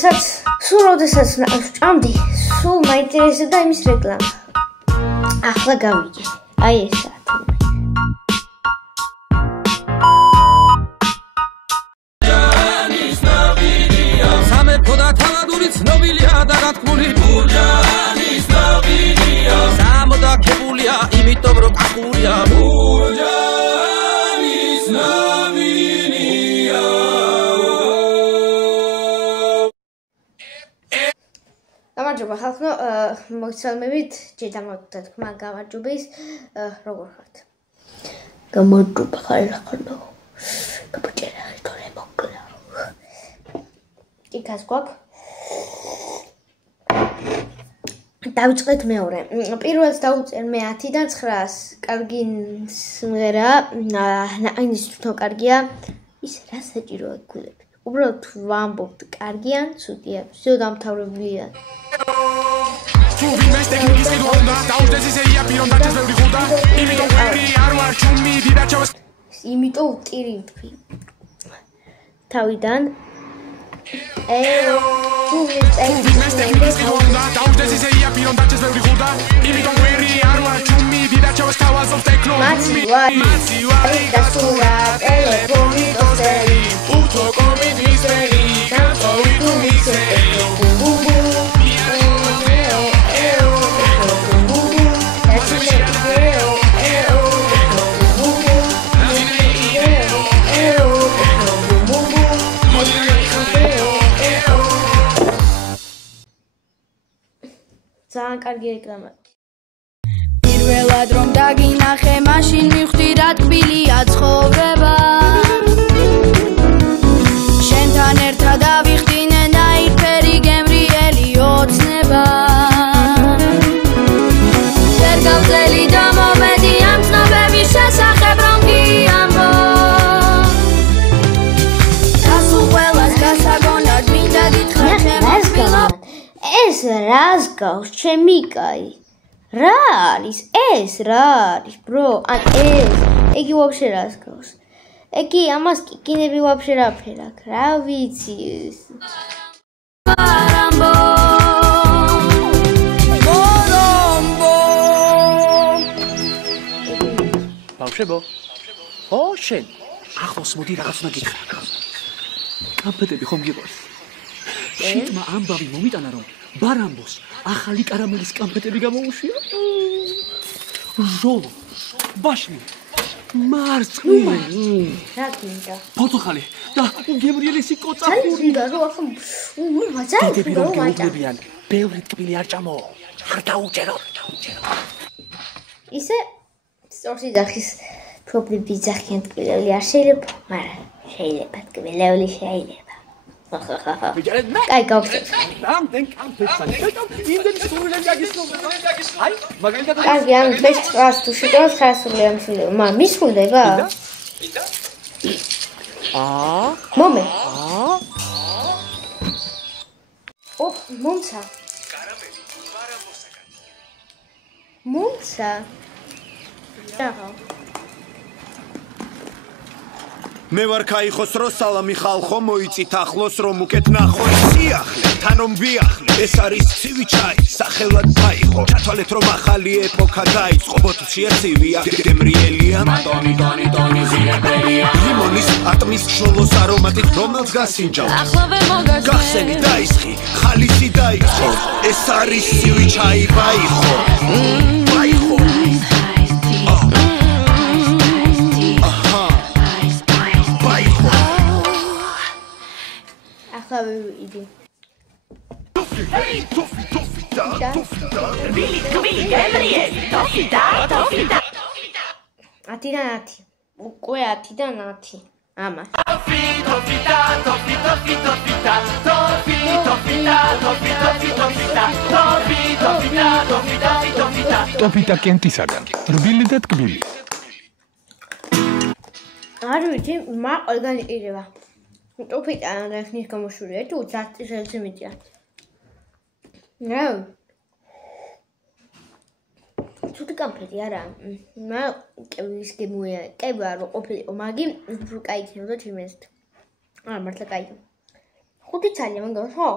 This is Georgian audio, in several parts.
როდესაც ვჭამდი, სულ მაინტერესებდა იმის რეკლამა. ახლა გავიგე. აი ესაა. სამეფო და თალადური ცნობილია და გათქმული ბურჯანის ნავინია. სამოდაქებულია, იმიტომ რომ კახურია ბურჯანის ნავინია. გამარჯობა ხალხო, მოგესალმებით, ჯედამოთა თქმა გამარჯობის, როგორ ხართ? გამარჯობა ხალხო. გაბჭერა თორე მოკლა. იქაც გვაქვს. დავიწყეთ მეორე. პირველს დავუწერ მე 10-დან 900. კარგი სიმღერაა, ნაყინის თვითონ კარგია. ის რა საჭიროა გულები. უბრალოდ ვამბობთ, კარგი ან ცუდია, всё დამთავრებულია. იმიტომ ვტირი ვთქვი. თავიდან ძალიან კარგი რეკლამა. პირველად რომ დაგინახე, მაშინ მივხვდი რა თბილია ცხოვრება. შენთან ერთად ავიხდინე ნაირფერი გემრიელი ოცნება. ვერ გავწელი და მომედი ამ ცნობების შესახებ რომ გიამბო. გასულ ყველას გასაგონად მინდა გითხრა ჩემო. ეს რას გავს ჩემი კაი? რა არის ეს? რა არის bro? ან ეს? ეგი ვაფშე რას გავს? ეგი ამას კიკინები ვაფშე რა ფერა? რა ვიცი ეს? პარამბო. ბოლომბო. ბავშვებო. ო შენ. ახლოს მოდი რაღაც უნდა გითხრა. კამფეტები ხომ გიყვარს? შიტმა ამბავი მომიტანა რომ ბარამბოს ახალი კარამელის კამფეტები გამოუშვია. ჟოლო, ბაშნი, მარცხნივ. რა გინდა? პორტოხალი და გემრიელისი კოწახური. და რო ახლა ვაძარ დედები რომ გეუბნებიან, ბევრი ტკბილი არ ჭამო. არ დაუჭერო. ისე სწორს იძახის პრობლემი იძახიან ტკბილეული არ შეიძლება, მაგრამ შეიძლება ტკბილეული შეიძლება. კაი გავხსენე. ამდენ კამფეტსა. იმდენ სულელი აგისნობა. აი, მაგალითად კარგი, ამ დღეს წას თუ შეგავს ხასული ამ სულელი. მა მისულდება? მომე. ოპ, მომცა. მომცა. მე ვარ кайხოს რო სალამი ხალხო მოიწით ახლოს რომ უკეთ ნახო სიახლე თან რომ ვიახლე ეს არის ცივი ჩაი სახელად кайხო ჩათვალეთ რომ ახალი ეპოქა დაიწყო ბოთლშია ცივია გემრიელია ტონი ზიებელია ლიმონის ატმის შოლოს არომატით რომელს გასინჯავ ახლავე მოგას გახსენი დაისხი ხალისი დაიწყო ეს არის ცივი ჩაი ბაიხო იდი. Ბილი გემრიელი, თოფიდა. 10-დან 10. უკვე 10-დან 10. ამას. ტოფიტა კენტისაგან. რბილი და ტკბილი. არ ვიცი, მა ყველგან იყიდება. ტოფიტა ნახნის გამოშვილია თუ 10 სანტიმეტრია. რა. თუთი კამფეტი არა. მა კევის გემუია. კევა რო ყოფილიყო, მაგი უფრო კაი იქნებოდა ჩემს. მართლა კაი. 5 ცალია მაგას ხო?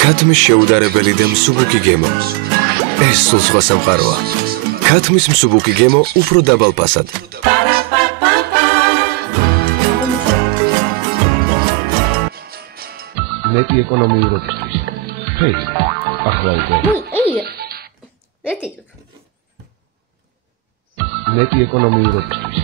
ქათმის შეუდარებელი და მსუბუქი გემო. ეს სულ სხვა სამყაროა. ქათმის მსუბუქი გემო უფრო დაბალ პასად. მეტი ეკონომიურობისთვის. ფეი, ახლა უკვე. ერთი. მეტი ეკონომიურობისთვის.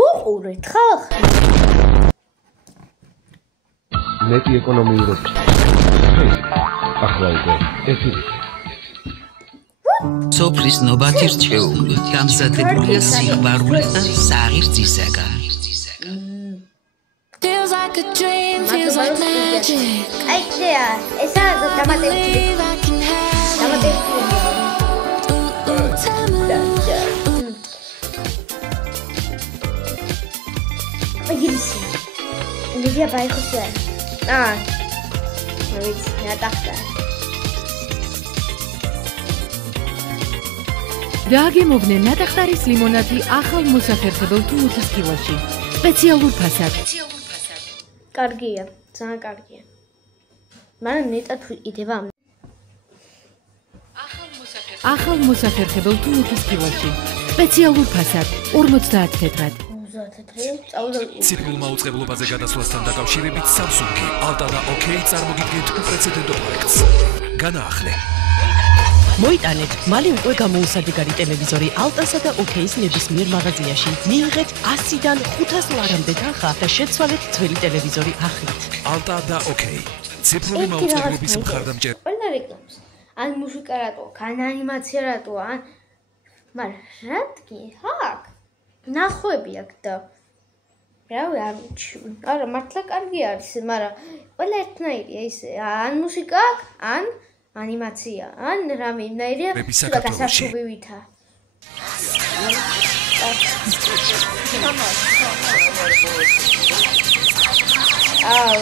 უყურეთ ხალხ. მეტი ეკონომიურობისთვის. ფეი, ახლა უკვე. ეთირი. სოფლის ნობათი რჩეული გამზადებულია სიყვარულით და საღირძისაგან. Feels like a dream, feels like magic. აი იდეა, ესა დამატებული. Agirisi. Nivea baixosia. Novits, ნატახტა. დააგემოვნე ნატახტარის ლიმონადი ახალ მოსახერხებელ თუნუქის კილოში. სპეციალურ ფასად. კარგია, ძალიან კარგია. მაგრამ ნეტად ვიყიდება. ახალ მოსახერხებელ თუნუქის კილოში. სპეციალურ ფასად 50 თეტრად. ციფრულ მაუწყებლობაზე გადასვლასთან დაკავშირებით Samsung-ი Alta და OK წარმოგიდგენთ უპრეცედენტო პროექტს. განაახლე. მოიტანეთ, მალე უკვე გამოუსადეგარი ტელევიზორი Alta-სა და OK-ის ნებისმიერ მაღაზიაში. მიიღეთ 100-დან 500 ლარამდე თანხა და შეცვალეთ ძველი ტელევიზორი ახლით. Alta და OK. ციფრული მაუწყებლობის მხარდამჭერ. ყველა რეკლამს. ან მუსიკა რატო, ან ანიმაცია რატო, ან მაგრამ რატგი? ჰაკ. ნახვები აქ და რავი არ უჩვი. არა, მართლა კარგი არის, მაგრამ ყველა ერთნაირია ისე. ან მუსიკა აქ, ან ანიმაცია, ან რამე იმნაირია, და გასართობივითა.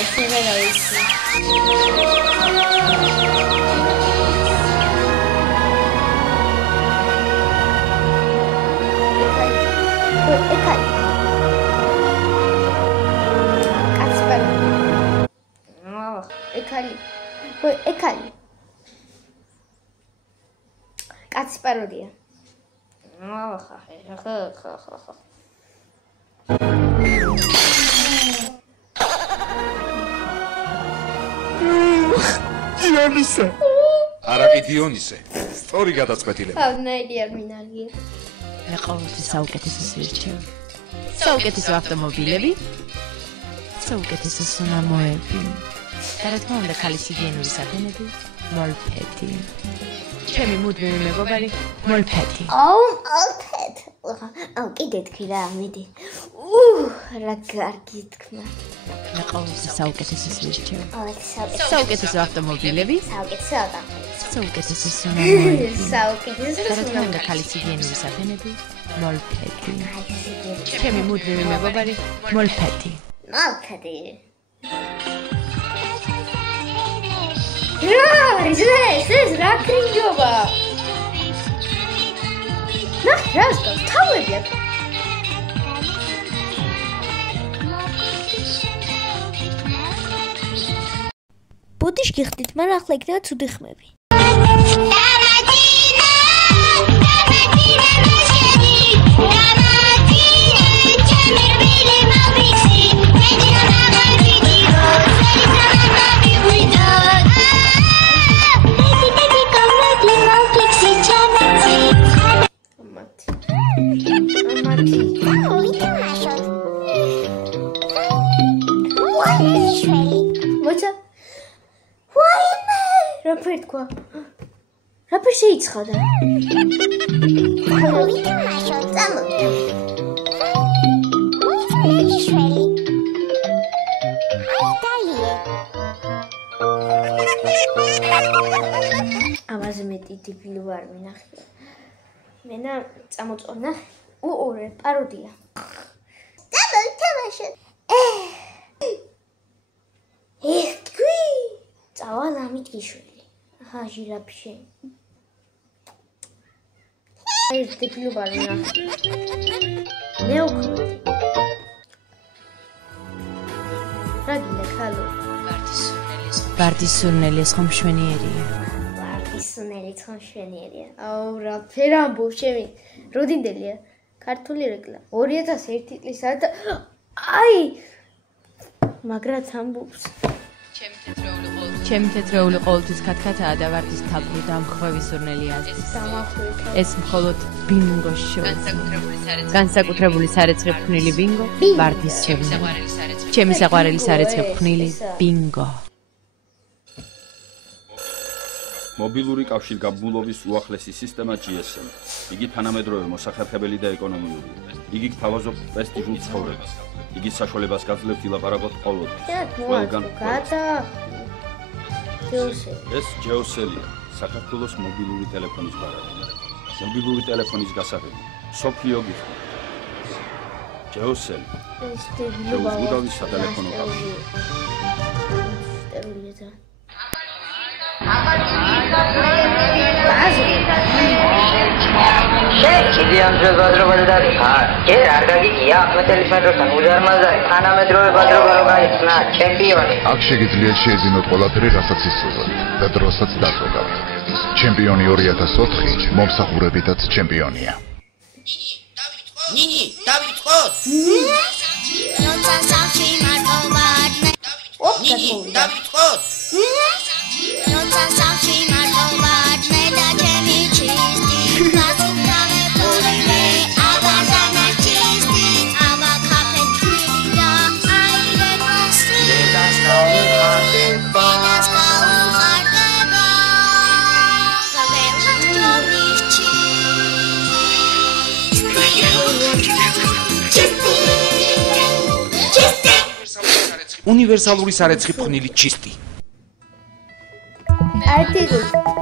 ეს რა ვიცი. Ekali. Კაცი პაროდია. დიონისე. არაკი დიონისე. სწორი გადაწყვეტილება. ავნაირი არ მინაღია. ეყოლოთი საუკეთესო სვირჩევი. საუკეთესო ავტომობილები. საუკეთესო სუნამოები. და რა თქმა უნდა ქალის ჰიგიენური საფენები, მოლფეთი. ჩემი მუდმივი მეგობარი, მოლფეთი. მოლფეთ. კიდე თქვი რა, მიდი. რა კარგი თქმა. ეყოლოთი საუკეთესო სვირჩევი. საუკეთესო ავტომობილები. საუკეთესო სუნამოები. საუკეთესო და რა თქმა უნდა ქალის ჰიგიენური საფენები, მოლფეთი. ჩემი მუდმივი მეგობარი, მოლფეთი. მოლფეთი. ეს რა კრინჯობა. რას თავები აქ. ბუდიშ გიხდით, მაგრამ ახლა იქნება ცუდი ხმები. Rapper შეიცხადა. ამაზე მეტი დებილი ვარ მინახე. მენა წამოწონა უყურე პაროდია. თამაშე. თქვი წავალ ამით გიშველი. ჟირაფი შენ. ეს ტექნიკა რა. ნეოქროტი. რაგინა ხალო. ვარდის სურნელის ხომ მშვენიერია. ვარდის სურნელი ხომ მშვენიერია. აუ რა ფერამბო შემი. როდინდელია. ქართული რეკლამა 2001 წლისა და აი მაგრაც ამბობს. ჩემი თეთრეული ყოველთვის ქათქათაა და ვარდის თაფლი და ამხვევი სურნელი აზრის. ეს მხოლოდ ბინგოს შოუ. განსაკუთრებული სარეცხი ფხვნილი ბინგო, ვარდის სურნელი. ჩემი საყვარელი სარეცხი ფხვნილი ბინგო. მობილური კავშირგაბმულობის უახლესი სისტემა GSM. იგი თანამედროვე მოსახერხებელი და ეკონომიურია. იგი გთავაზობთ პრესტიჟულ ცხოვრებას. იგი საშუალებას გაძლევთ ილაპარაკოთ ყოველთვის. ყველგან. ეს GeoCell-ია, საქართველოს მობილური ტელეფონის ბარათი. მობილური ტელეფონის გასაღები. სოფლიო გიხდით. GeoCell. უდავი სატელეფონო კავშირი. Chilian Badroba არ გაგიგია ახლა ტელეფონთან უზარმაზარი თანამედროვე ბადრობა გაიხსნა ჩემპიონი. აქ შეგიძლიათ შეეძინოთ ყველაფერი, რასაც ისურვებთ და დროსაც დაწოგავთ. ჩემპიონი 2004 მომსახურებითაც ჩემპიონია. ნინი, დავიწყოთ. როცა სამში მარტოვად მე. ნინი, დავიწყოთ. როცა სამში მარტოვად მე და ჩემი ჩისტი. უნივერსალური სარეცხი ფხვნილი ჩისტი.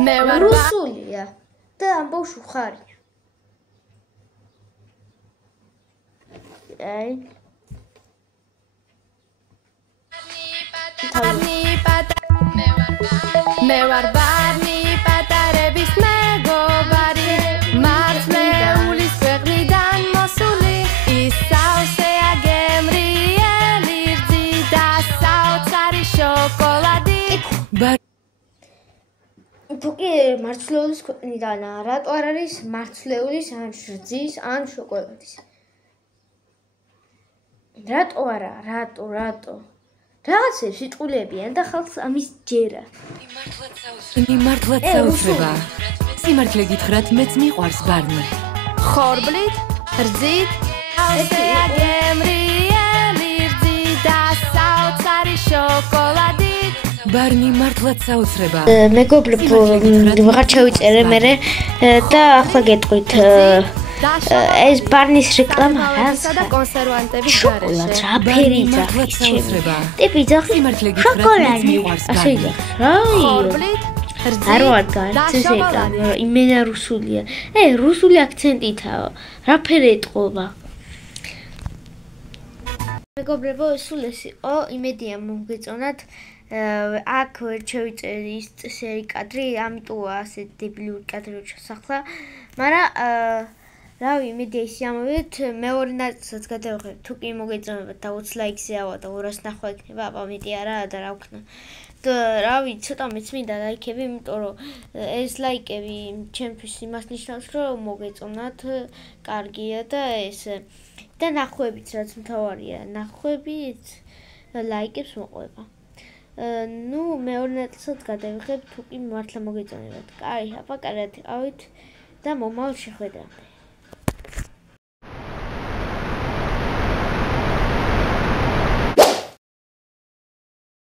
მე ვარ რუსულია და ამბობს უხარია. აი მე ვარ ბარნი პატარების მეგობარი მართლეულის ქვეყნიდან მოსული ის საოცე აგემრიელი რძი და საოცარი შოკოლადი თუკი მართლეულის ქვეყნიდანაა რატო არ არის მართლეულის ან რძის ან შოკოლადის რატო არა რატო რაღაცები სიტყულებიან და ხალხს ამის ჯერა. მიმართლად საოცრება. სიმართლე გითხრათ, მეც მიყვარს ბარნი. ხორბლით, რძით, აგემრიელი რძი და საოცარი შოკოლადი. ბარნი მართლად საოცრება. მეგობრებო, ვაღარ ჩავიწერე მე და ახლა გეტყვით ეს ბარნის რეკლამა და კონსერვანტების გარეშე. რა ფერი ძახება. ტიპი ძახი შოკოლადი. ასე ხორბლით, არ ვარ გარცეს ეკანა, იმენა რუსულია. რუსული აქცენტითაა. რა ფერი ეტყობა? მეგობრებო, სულ ეს იყო, იმედია მოგეწონათ. აქ შევიწერე ის წესერი კადრი, ამიტომა ასე დებილური კადრი ჩასახლა. მაგრამ რავი, იმედია ისიამოვით, მეორე ნაწილსაც გადავხედოთ. თუ კი მოგეწონებათ და 20 ლაიქზე ავა და 200 ნახვა იქნება, აბა მეტი არა და რა ვქნა. და რავი, ცოტა მეც მინდა ლაიქები, იმიტომ რომ ეს ლაიქები ჩემთვის იმას ნიშნავს, რომ მოგეწონათ, კარგია და ეს და ნახვებიც რაც მთავარია, ნახვებით ლაიქებს მოყვება. ნუ მეორე ნაწილსაც გადავიღებ, თუ კი მართლა მოგეწონებათ. კაი, აბა კარგად იყავით და მომავალ შეხვედრამდე.